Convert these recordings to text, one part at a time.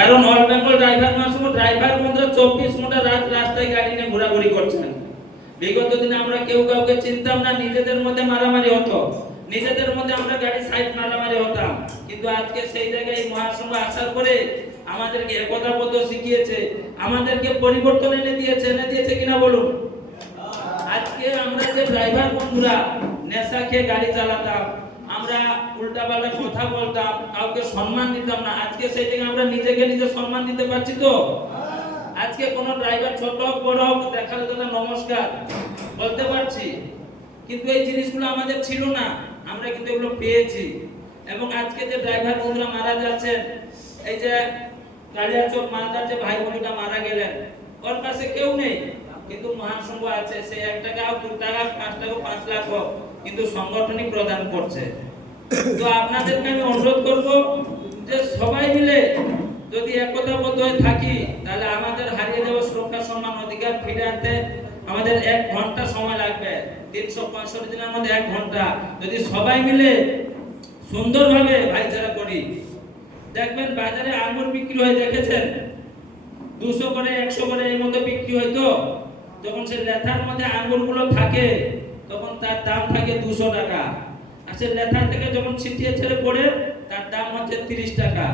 কারণ all Bengal driver মহাসংঘ driver বন্ধুরা 24 ঘন্টা রাত রাস্তায় গাড়ি নিয়ে ঘোরাঘুরি করছেন। বিগত দিনে আমরা কেউ কাউকে চিনতাম না, নিজেদের মধ্যে মারামারি হতো, নিজেদের মধ্যে আমরা গাড়ি সাইড মারামারি হতাম। কিন্তু আজকে সেই জায়গায় এই মহাসংঘ আসার পরে আমাদেরকে একতাবদ্ধ শিখিয়েছে, আমাদেরকে পরিবর্তন এনে দিয়েছে কিনা বলুন। আজকে আমরা যে ড্রাইভার বন্ধুরা নেশা খেয়ে গাড়ি চালাতাম, আমরা উল্টাপাল্টা কথা বলতাম, কাউকে সম্মান দিতাম না, আজকে সেই থেকে আমরা নিজেকে নিজে সম্মান দিতে পারছি তো। আজকে কোন ড্রাইভার ছোট হোক বড় হোক দেখালে তো নমস্কার বলতে পারছি, কিন্তু এই জিনিসগুলো আমাদের ছিল না, আমরা কিন্তু এগুলো পেয়েছি। এবং আজকে যে ড্রাইভার বন্ধুরা মারা যাচ্ছেন, এই যে কালিয়াচক মালদার যে ভাই বোনটা মারা গেলেন, ওর কাছে কেউ নেই, কিন্তু মহাসংঘ আছে, সে 1 টাকা 2 টাকা 5 টাকা 5 লাখ হোক, কিন্তু সংগঠনই প্রদান করছে। তো আপনাদেরকে আমি অনুরোধ করব যে সবাই মিলে যদি একতাবদ্ধ হয়ে থাকি, তাহলে আমাদের হারিয়ে যাওয়া সুরক্ষা সম্মান অধিকার ফিরে আনতে আমাদের 1 ঘন্টা সময় লাগবে। 365 দিনের মধ্যে 1 ঘন্টা যদি সবাই মিলে সুন্দরভাবে ভাইচারা করি, দেখবেন বাজারে আঙুর বিক্রি হয়ে দেখেছেন 200 করে 100 করে এই মতো বিক্রি হয়। তো যখন সে লেথার মধ্যে আঙুরগুলো থাকে তখন তার দাম থাকে 200 টাকা, আর সে লেথার থেকে যখন ছিটিয়ে ছেড়ে পড়ে তার দাম হচ্ছে 30 টাকা।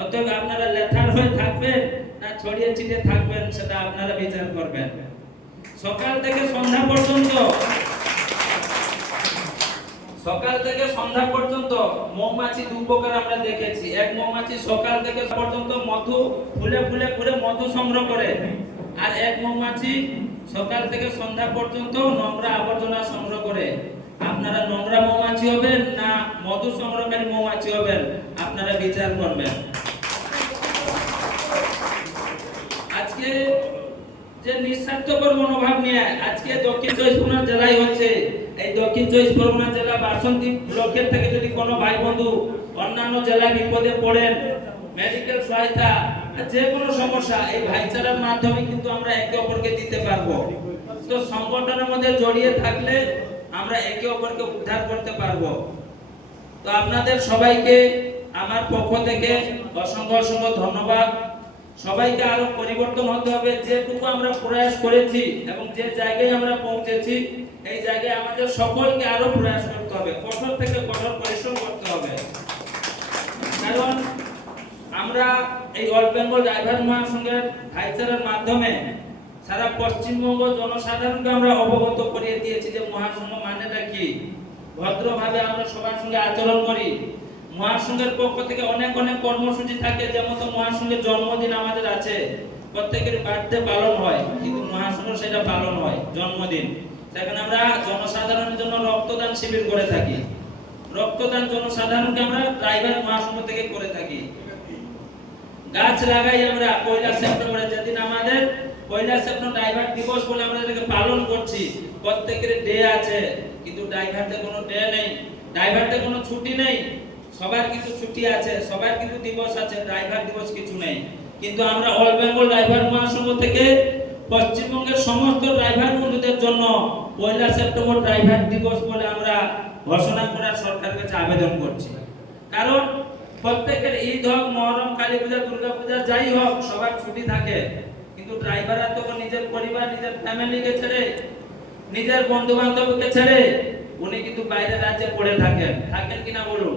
অতএব আপনারা লেথার হয়ে থাকবেন না ছড়িয়ে ছিটিয়ে থাকবেন, সেটা আপনারা বিচার করবেন। সকাল থেকে সন্ধ্যা পর্যন্ত মৌমাছি 2 প্রকার আমরা দেখেছি। এক মৌমাছি সকাল থেকে পর্যন্ত মধু ফুলে ফুলে ঘুরে মধু সংগ্রহ করে, আর এক মৌমাছি সকাল থেকে সন্ধ্যা পর্যন্ত নোংরা আবর্জনা সংগ্রহ করে। আপনারা নোংরা মৌমাছি হবেন না মধু সংগ্রহকারী মৌমাছি হবেন, আপনারা বিচার করবেন। আজকে যে নিঃস্বার্থপর মনোভাব নিয়ে আজকে দক্ষিণ 24 পরগনা জেলায় হচ্ছে, এই দক্ষিণ 24 পরগনা জেলা বাসন্তী ব্লকের থেকে যদি কোনো ভাই বন্ধু অন্যান্য জেলায় বিপদে পড়েন, মেডিকেল সহায়তা যে কোনো সমস্যা, এই ভাইচারার মাধ্যমে কিন্তু আমরা একে অপরকে দিতে পারবো। তো সংগঠনের মধ্যে জড়িয়ে থাকলে আমরা একে অপরকে উদ্ধার করতে পারবো। তো আপনাদের সবাইকে আমার পক্ষ থেকে অসংখ্য ধন্যবাদ। সবাইকে আরো পরিবর্তন হতে হবে। যেটুকু আমরা প্রয়াস করেছি এবং যে জায়গায় আমরা পৌঁছেছি, এই জায়গায় আমাদের সকলকে আরো প্রয়াস করতে হবে, কঠোর থেকে কঠোর পরিশ্রম করতে হবে। কারণ আমরা এই অল বেঙ্গল ড্রাইভার মহাসংঘের ভাইচারার মাধ্যমে সারা পশ্চিমবঙ্গ জনসাধারণকে আমরা অবগত করিয়ে দিয়েছি যে মহাসংঘ মানেটা কি। ভদ্রভাবে আমরা সবার সঙ্গে আচরণ করি। মহাসংঘের পক্ষ থেকে অনেক কর্মসূচি থাকে, যেমন মহাসংঘের জন্মদিন আমাদের আছে, প্রত্যেকের বার্থডে পালন হয়, কিন্তু মহাসংঘ সেটা পালন হয় জন্মদিন। সেখানে আমরা জনসাধারণের জন্য রক্তদান শিবির করে থাকি। রক্তদান জনসাধারণকে আমরা ড্রাইভার মহাসংঘ থেকে করে থাকি। গাছ লাগাই আমরা 1 সেপ্টেম্বরে, যেদিন আমাদের 1 সেপ্টেম্বর ড্রাইভার দিবস বলে আমরা এটাকে পালন করছি। প্রত্যেকের ডে আছে, কিন্তু ড্রাইভারদের কোনো ডে নেই, ড্রাইভারদের কোনো ছুটি নেই। সবার কিছু ছুটি আছে, সবার কিছু দিবস আছে, ড্রাইভার দিবস কিছু নেই। কিন্তু আমরা অল বেঙ্গল ড্রাইভার মহাসংঘ থেকে পশ্চিমবঙ্গের সমস্ত ড্রাইভার বন্ধুদের জন্য 1 সেপ্টেম্বর ড্রাইভার দিবস বলে আমরা ঘোষণা করার সরকারের কাছে আবেদন করছি। কারণ প্রত্যেকের ঈদ হোক, মহরম, কালী পূজা, দুর্গা পূজা যাই হোক, সবার ছুটি থাকে, কিন্তু ড্রাইভাররা তো নিজের পরিবার, নিজের ফ্যামিলিকে ছেড়ে, নিজের বন্ধু বান্ধবকে ছেড়ে উনি কিন্তু বাইরের রাজ্যে পড়ে থাকেন কিনা বলুন।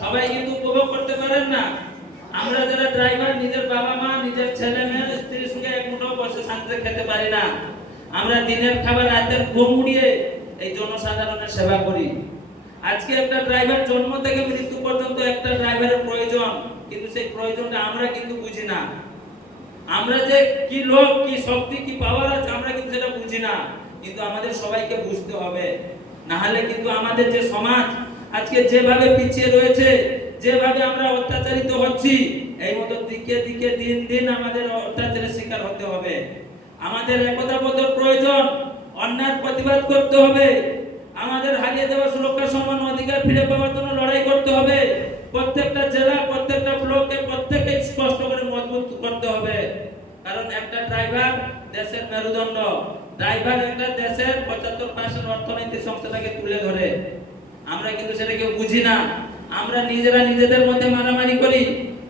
সবাই কিন্তু উপভোগ করতে পারেন না। আমরা যারা ড্রাইভার নিজের বাবা মা, নিজের ছেলে মেয়ে, স্ত্রীর সঙ্গে এক মুঠো বসে শান্তিতে খেতে পারি না। আমরা দিনের খাবার রাতের ঘুম উড়িয়ে এই জনসাধারণের সেবা করি। আজকে একটা ড্রাইভার জন্ম থেকে মৃত্যু পর্যন্ত একটা ড্রাইভারের প্রয়োজন, কিন্তু সেই প্রয়োজনটা আমরা কিন্তু বুঝি না। আমরা যে কি লোক, কি শক্তি, কি পাওয়ার আছে আমরা কিন্তু সেটা বুঝি না, কিন্তু আমাদের সবাইকে বুঝতে হবে। না হলে কিন্তু আমাদের যে সমাজ আজকে যেভাবে পিছিয়ে রয়েছে, যেভাবে আমরা অত্যাচারিত হচ্ছি, এই মতো দিকে দিকে দিন দিন আমাদের অত্যাচারের শিকার হতে হবে। আমাদের একতাবদ্ধ প্রয়োজন, অন্যায়ের প্রতিবাদ করতে হবে, আমাদের হারিয়ে যাওয়া সুরক্ষা সম্মান অধিকার ফিরে পাওয়ার জন্য লড়াই করতে হবে। প্রত্যেকটা জেলা, প্রত্যেকটা ব্লকে প্রত্যেককে স্পষ্ট করে মজবুত করতে হবে। কারণ একটা ড্রাইভার দেশের মেরুদণ্ড, ড্রাইভার একটা দেশের 75% অর্থনৈতিক সংস্থাটাকে তুলে ধরে। আমরা কিন্তু সেটাকে বুঝি না। আমরা নিজেরা নিজেদের মধ্যে মারামারি করি,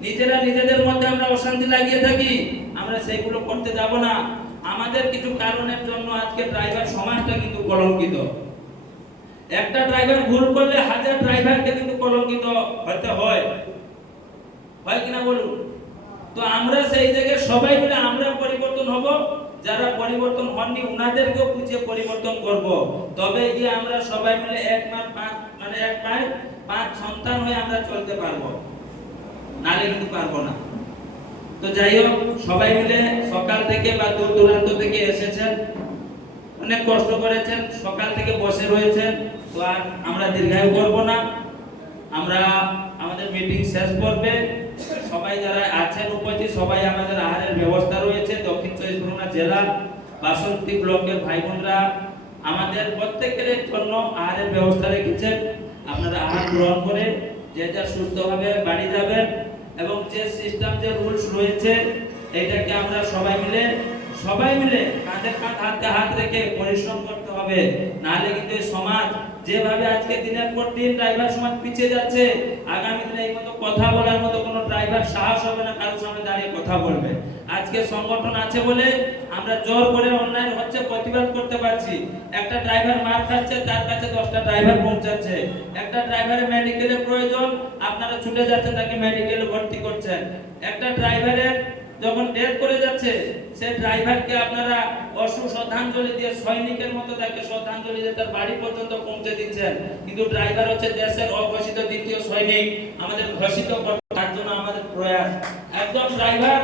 নিজেরা নিজেদের মধ্যে আমরা অশান্তি লাগিয়ে থাকি, আমরা সেইগুলো করতে যাব না। আমাদের কিছু কারণের জন্য আজকে ড্রাইভার সমাজটা কিন্তু কলঙ্কিত। একটা ড্রাইভার ভুল করলে হাজার ড্রাইভারকে কিন্তু কলঙ্কিত হতে হয় কিনা বলুন? তো আমরা সেই জায়গায় সবাই মিলে আমরা পরিবর্তন হব, যারা পরিবর্তন হননি উনাদেরকেও বুঝিয়ে পরিবর্তন করব, তবে গিয়ে আমরা সবাই মিলে এক পায়ে পাঁচ সন্তান হয়ে আমরা চলতে পারবো, নালে কিন্তু পারবো না। তো যাই হোক, সবাই মিলে সকাল থেকে বা দূর দূরান্ত থেকে এসেছেন, অনেক কষ্ট করেছেন, সকাল থেকে বসে রয়েছেন। তো আর আমরা দীর্ঘায়ু করব না, আমরা আমাদের মিটিং শেষ করবে। সবাই যারা আছেন উপস্থিত, সবাই আমাদের আহারের ব্যবস্থা রয়েছে। দক্ষিণ চব্বিশ পরগনা জেলা বাসন্তী ব্লকের ভাই বোনরা আমাদের প্রত্যেকের জন্য আহারের ব্যবস্থা রেখেছেন। আপনারা আহার গ্রহণ করে যে যা সুস্থভাবে বাড়ি যাবেন, এবং যে সিস্টেম যে রুলস রয়েছে এটাকে আমরা সবাই মিলে কাঁধে কাঁধ হাতে হাত রেখে পরিশ্রম করতে হবে। নাহলে কিন্তু সমাজ যেভাবে আজকে দিনের পর দিন ড্রাইভার সমাজ পিছিয়ে যাচ্ছে, আগামী দিনে এই মতো কথা বলার মতো কোনো ড্রাইভার সাহস হবে না কারোর সামনে দাঁড়িয়ে কথা বলবে। আজকে সংগঠন আছে বলে আমরা জোর করে অন্যায় হচ্ছে প্রতিবাদ করতে পারছি। একটা ড্রাইভার মার খাচ্ছে, তার কাছে 10টা ড্রাইভার পৌঁছাচ্ছে। একটা ড্রাইভারের মেডিকেলের প্রয়োজন, আপনারা ছুটে যাচ্ছেন তাকে মেডিকেলে ভর্তি করছেন। একটা ড্রাইভারের যখন ডেথ করে যাচ্ছে, সেই ড্রাইভারকে আপনারা শ্রদ্ধাঞ্জলি দিয়ে সৈনিকের মতো তাকে শ্রদ্ধাঞ্জলি দিয়ে তার বাড়ি পর্যন্ত পৌঁছে দিচ্ছেন। কিন্তু ড্রাইভার হচ্ছে দেশের অঘোষিত দ্বিতীয় সৈনিক, আমাদের ঘোষিত করার জন্য আমাদের প্রয়াস। একদম ড্রাইভার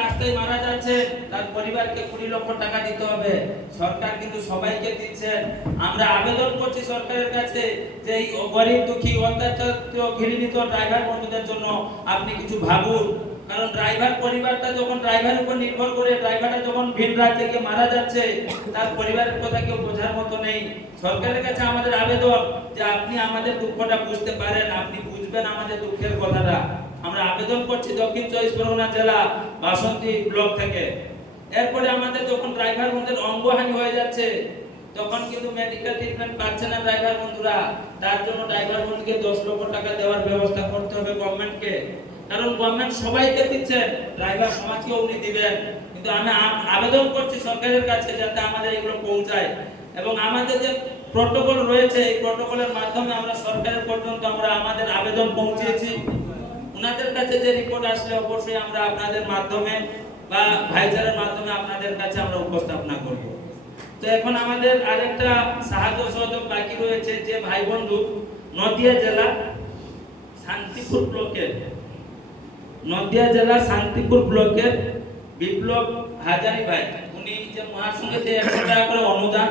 রাস্তায় মারা যাচ্ছে, তার পরিবারকে 20 লক্ষ টাকা দিতে হবে। সরকার কিন্তু সবাইকে দিচ্ছেন। আমরা আবেদন করছি সরকারের কাছে যে এই গরিব দুঃখী অত্যাচারিত ঘৃণিত ড্রাইভার বন্ধুদের জন্য আপনি কিছু ভাবুন। কারণ ড্রাইভার পরিবারটা যখন ড্রাইভারের উপর নির্ভর করে, ড্রাইভারটা যখন ভিন রাজ্যে গিয়ে মারা যাচ্ছে, তার পরিবারের কথা কেউ বোঝার মতো নেই। সরকারের কাছে আমাদের আবেদন যে আপনি আমাদের দুঃখটা বুঝতে পারেন, আপনি বুঝবেন আমাদের দুঃখের কথাটা। আমরা আবেদন করছি দক্ষিণ চব্বিশ পরগনা জেলা বাসন্তী ব্লক থেকে। এরপরে আমাদের যখন ড্রাইভার বন্ধুদের অঙ্গহানি হয়ে যাচ্ছে, তখন কিন্তু মেডিকেল ট্রিটমেন্ট পাচ্ছে না ড্রাইভার বন্ধুরা। তার জন্য ড্রাইভার বন্ধুকে 10 লক্ষ টাকা দেওয়ার ব্যবস্থা করতে হবে গভর্নমেন্টকে। কারণ গভর্নমেন্ট সবাইকে দিচ্ছে, ড্রাইভার সমাজকে উনি দিবেন। কিন্তু আমি আবেদন করছি সরকারের কাছে যাতে আমাদের এগুলো পৌঁছায়, এবং আমাদের যে প্রটোকল রয়েছে এই প্রটোকলের মাধ্যমে আমরা সরকারের পর্যন্ত আমরা আমাদের আবেদন পৌঁছেছি। উনাদের কাছে যে রিপোর্ট আসলে অবশ্যই আমরা আপনাদের মাধ্যমে বা ভাইচারার মাধ্যমে আপনাদের কাছে আমরা উপস্থাপনা করব। তো এখন আমাদের আরেকটা সাহায্য সহযোগ বাকি রয়েছে, যে ভাই বন্ধু নদিয়া জেলা শান্তিপুর ব্লকের বিপ্লব হাজারি ভাই, উনি যে মহাসংঘে যে 100 টাকা করে অনুদান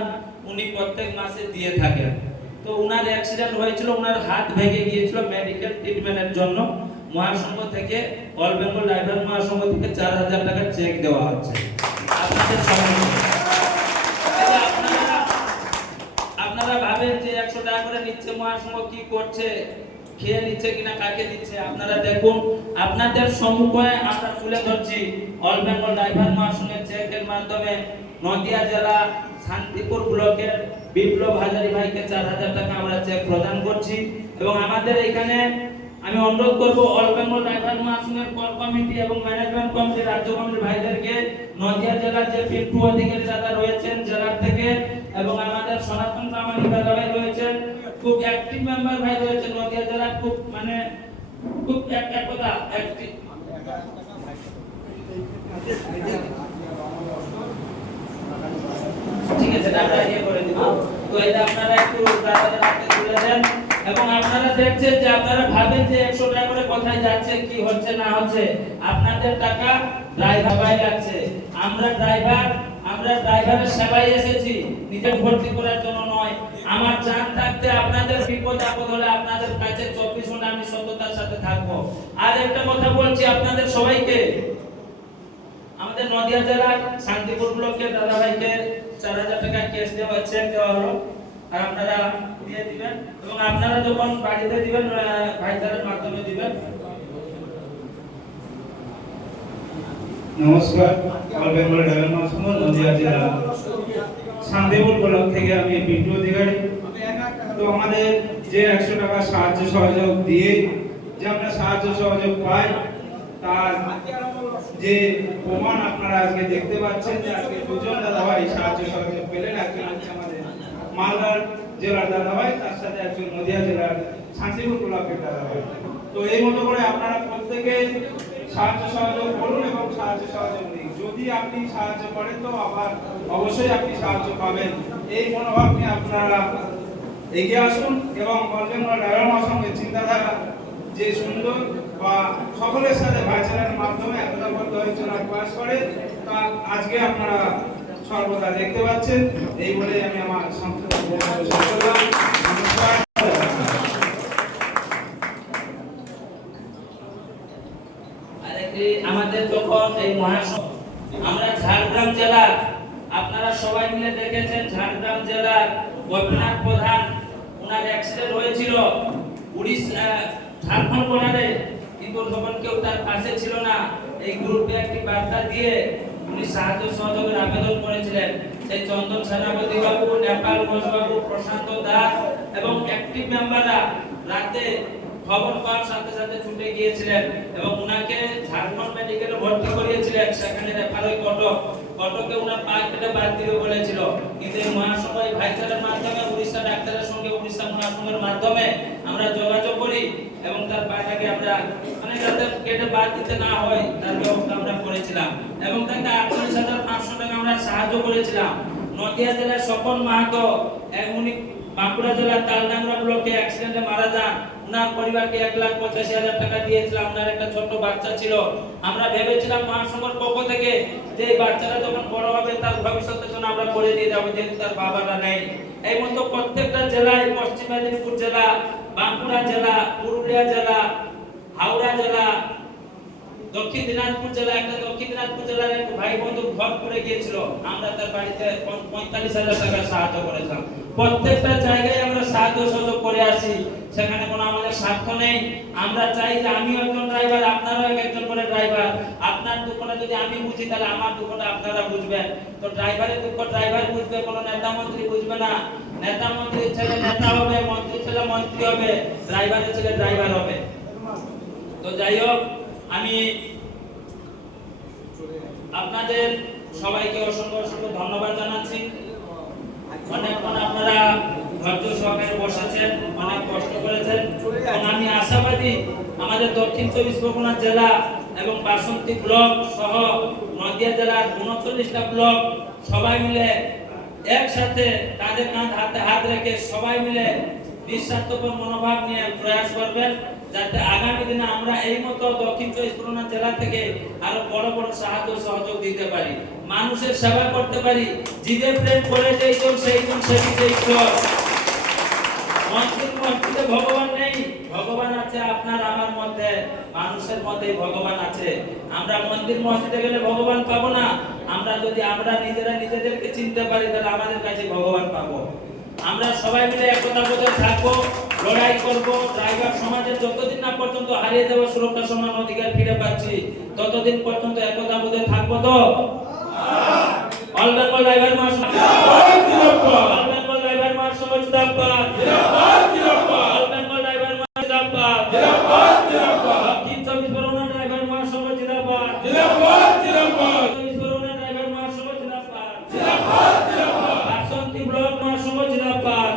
উনি প্রত্যেক মাসে দিয়ে থাকেন। তো উনার অ্যাক্সিডেন্ট হয়েছিল, উনার হাত ভেঙে গিয়েছিল, মেডিকেল ট্রিটমেন্টের জন্য মহাসংঘ থেকে, অল বেঙ্গল ড্রাইভার মহাসংঘ থেকে 4000 টাকা চেক দেওয়া হচ্ছে আপনাদের সঙ্গে। আপনারা ভাবেন যে 100 টাকা করে নিচ্ছে মহাসংঘ, কি করছে, খেয়ে নিচ্ছে কিনা, কাকে দিচ্ছে? আপনারা দেখুন, আপনাদের সম্মুখে আমরা তুলে ধরছি অল বেঙ্গল ড্রাইভার মহাসংঘের চেকের মাধ্যমে নদিয়া জেলা শান্তিপুর ব্লকের বিপ্লব হাজারি ভাইকে 4000 টাকা আমরা চেক প্রদান করছি। এবং আমাদের এখানে আমি অনুরোধ করব অল বেঙ্গল ড্রাইভার মহাসংঘের কোর কমিটি এবং ম্যানেজমেন্ট কমিটি, রাজ্য কমিটির ভাইদেরকে, নদিয়া জেলার যে পিন্টু অধিকারী দাদা রয়েছেন জেলার থেকে, এবং আমাদের সনাতন প্রামাণিক দাদা ভাই রয়েছেন, খুব অ্যাক্টিভ মেম্বার ভাই রয়েছেন নদিয়া জেলার, খুব একতা অ্যাক্টিভ। ঠিক আছে, আমরা ইয়ে করে দিব। তো এটা আপনারা একটু দাদাদের হাতে তুলে দেন। এবং আপনারা দেখছেন যে আপনারা ভাবেন যে 100 টাকা করে কোথায় যাচ্ছে, কি হচ্ছে না হচ্ছে, আপনাদের টাকা ড্রাইভার লাগছে। আমরা ড্রাইভারের সেবায় এসেছি, নিজে ভর্তি করার জন্য নয়। আমার জান থাকতে আপনাদের বিপদ আপদ হলে আপনাদের কাছে 24 ঘন্টা আমি সততার সাথে থাকবো। আর একটা কথা বলছি আপনাদের সবাইকে, আমাদের নদিয়া জেলার শান্তিপুর ব্লকের দাদা ভাইকে 4000 টাকা ক্যাশ দেওয়া চেক দেওয়া হলো, আর আপনারা দিয়ে দিবেন, এবং আপনারা যখন বাড়িতে দিবেন ভাইচারের মাধ্যমে দিবেন। নমস্কার, অল বেঙ্গল ড্রাইভার মহাসংঘ নদিয়া জেলা শান্তিপুর ব্লক থেকে আমি পিন্টু অধিকারী। তো আমাদের যে 100 টাকা সাহায্য সহযোগ দিয়ে যে আমরা সাহায্য সহযোগ পাই তার যে প্রমাণ আপনারা আজকে দেখতে পাচ্ছেন যে আজকে দুজন দাদাভাই সাহায্য সহযোগ পেলেন। একজন হচ্ছে আমাদের মালদার জেলার দাদাভাই, তার সাথে একজন নদিয়া জেলার শান্তিপুর ব্লকের দাদাভাই। তো এই মতো করে আপনারা প্রত্যেকে সাহায্য সহযোগ করুন এবং সাহায্য সহযোগ দিন। যদি আপনি সাহায্য করেন তো আবার অবশ্যই আপনি সাহায্য পাবেন। এই মনোভাব নিয়ে আপনারা এগিয়ে আসুন এবং অল বেঙ্গল ড্রাইভার মহাসংঘের চিন্তাধারা যে সুন্দর বা সকলের সাথে ভাইচারার মাধ্যমে একতাবদ্ধ হয়ে চলার প্রয়াস করে তা আজকে আপনারা সর্বদা দেখতে পাচ্ছেন। এই বলে আমি আমার সংক্ষিপ্ত বক্তব্য শেষ করলাম। নমস্কার। আমাদের যখন এই মহাসংঘ আমরা ঝাড়গ্রাম জেলার আপনারা সবাই মিলে দেখেছেন ঝাড়গ্রাম জেলার গোপীনাথ প্রধান ওনার অ্যাক্সিডেন্ট হয়েছিল উড়িষ্যা ঝাড়খণ্ড বর্ডারে, কিন্তু যখন কেউ তার পাশে ছিল না এই গ্রুপে একটি বার্তা দিয়ে উনি সাহায্য সহযোগের আবেদন করেছিলেন। সেই চন্দন সেনাপতি বাবু, নেপাল ঘোষ বাবু, প্রশান্ত দাস এবং অ্যাক্টিভ মেম্বাররা রাতে খবর পাওয়ার সাথে সাথে ছুটে গিয়েছিলেন এবং উনাকে ঝাড়খণ্ড মেডিকেলে ভর্তি করিয়েছিলেন। সেখানে রেফার কটকে উনার পা কেটে বাদ দিতে বলেছিল, কিন্তু এই মহাসভায় ভাইচারার মাধ্যমে উড়িষ্যা ডাক্তারের সঙ্গে উড়িষ্যা মহাসংঘের মাধ্যমে আমরা যোগাযোগ করি এবং তার পাটাকে আমরা মানে যাতে কেটে বাদ দিতে না হয় তার ব্যবস্থা আমরা করেছিলাম এবং তাকে 48,500 টাকা আমরা সাহায্য করেছিলাম। নদিয়া জেলার স্বপন মাহাতো উনি বাঁকুড়া জেলার তালডাংরা ব্লকে অ্যাক্সিডেন্টে মারা যান। উনার পরিবারকে 1,85,000 টাকা দিয়েছিলাম। উনার একটা ছোট বাচ্চা ছিল। আমরা ভেবেছিলাম মহাসংঘের পক্ষ থেকে যে এই বাচ্চাটা যখন বড় হবে তার ভবিষ্যতের জন্য আমরা করে দিয়ে যাবো, যেহেতু তার বাবারা নেই। এই মতো প্রত্যেকটা জেলায় পশ্চিম মেদিনীপুর জেলা, বাঁকুড়া জেলা, পুরুলিয়া জেলা, হাওড়া জেলা, দক্ষিণ দিনাজপুর জেলা, একটা দক্ষিণ দিনাজপুর জেলার এক ভাই বন্ধু ঘর করে গিয়েছিল, আমরা তার বাড়িতে 45,000 টাকা সাহায্য করেছিলাম। প্রত্যেকটা জায়গায় আমরা সাহায্য সহযোগ করে আসি, সেখানে কোনো আমাদের স্বার্থ নেই। আমরা চাই যে আমিও একজন ড্রাইভার, আপনারাও একজন করে ড্রাইভার। আপনার দুঃখটা যদি আমি বুঝি তাহলে আমার দুঃখটা আপনারা বুঝবেন। তো ড্রাইভারের দুঃখ ড্রাইভার বুঝবে, কোনো নেতা মন্ত্রী বুঝবে না। নেতা মন্ত্রীর ছেলে নেতা হবে, মন্ত্রীর ছেলে মন্ত্রী হবে, ড্রাইভারের ছেলে ড্রাইভার হবে। তো যাই হোক, আমি আপনাদের সবাইকে অসংখ্য অসংখ্য ধন্যবাদ জানাচ্ছি। অনেকক্ষণ আপনারা ধৈর্য সহকারে বসেছেন, অনেক কষ্ট করেছেন এবং আমি আশাবাদী আমাদের দক্ষিণ 24 পরগনা জেলা এবং বাসন্তী ব্লক সহ নদিয়া জেলার 39টা ব্লক সবাই মিলে একসাথে কাঁধে কাঁধ হাতে হাত রেখে সবাই মিলে নিঃস্বার্থপর মনোভাব নিয়ে প্রয়াস করবেন, যাতে আগামী দিনে আমরা এই মতো দক্ষিণ 24 পরগনা জেলা থেকে আরো বড় বড় সাহায্য সহযোগ দিতে পারি, মানুষের সেবা করতে পারি। জীবে প্রেম করে যেইজন সেইজন সেবিতে ঈশ্বর। মন্দিরে ভগবান নেই, ভগবান আছে আপনার আমার মধ্যে, মানুষের মধ্যেই ভগবান আছে। আমরা মন্দির মসজিদে গেলে ভগবান পাবো না, আমরা যদি আমরা নিজেরা নিজেদেরকে চিনতে পারি তাহলে আমাদের কাছে ভগবান পাবো। আমরা সবাই মিলে একতা বোধে থাকবো, লড়াই করবো। ড্রাইভার সমাজের যতদিন না পর্যন্ত হারিয়ে দেওয়া সুরক্ষা সমান অধিকার ফিরে পাচ্ছি ততদিন পর্যন্ত একতা বোধে থাকবো। তো অল বেঙ্গল ড্রাইভার মহাসংঘ জিন্দাবাদ, অল বেঙ্গল ড্রাইভার মহাসংঘ জিন্দাবাদ, অল বেঙ্গল ড্রাইভার মহাসংঘ জিন্দাবাদ, দক্ষিণ 24 পরগনা ড্রাইভার মহাসংঘ জিন্দাবাদ, 24 পরগনা ড্রাইভার মহাসংঘ জিন্দাবাদ, বাসন্তী ব্লক মহাসংঘ জিন্দাবাদ,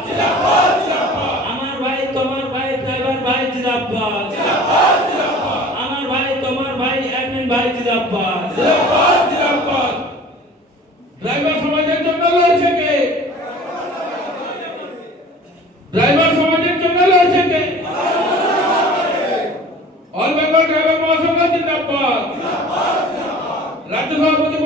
আমার ভাই তোমার ভাই ড্রাইভার ভাই জিন্দাবাদ, আমার ভাই তোমার ভাই অ্যাডমিন ভাই জিন্দাবাদ। ড্রাইভার সমাজের জন্য লড়ছে কে? ড্রাইভার সমাজের জন্য লড়ছে কে? অল বেঙ্গল ড্রাইভার মহাসংঘ জিন্দাবাদ। রাজ্য সভাপতি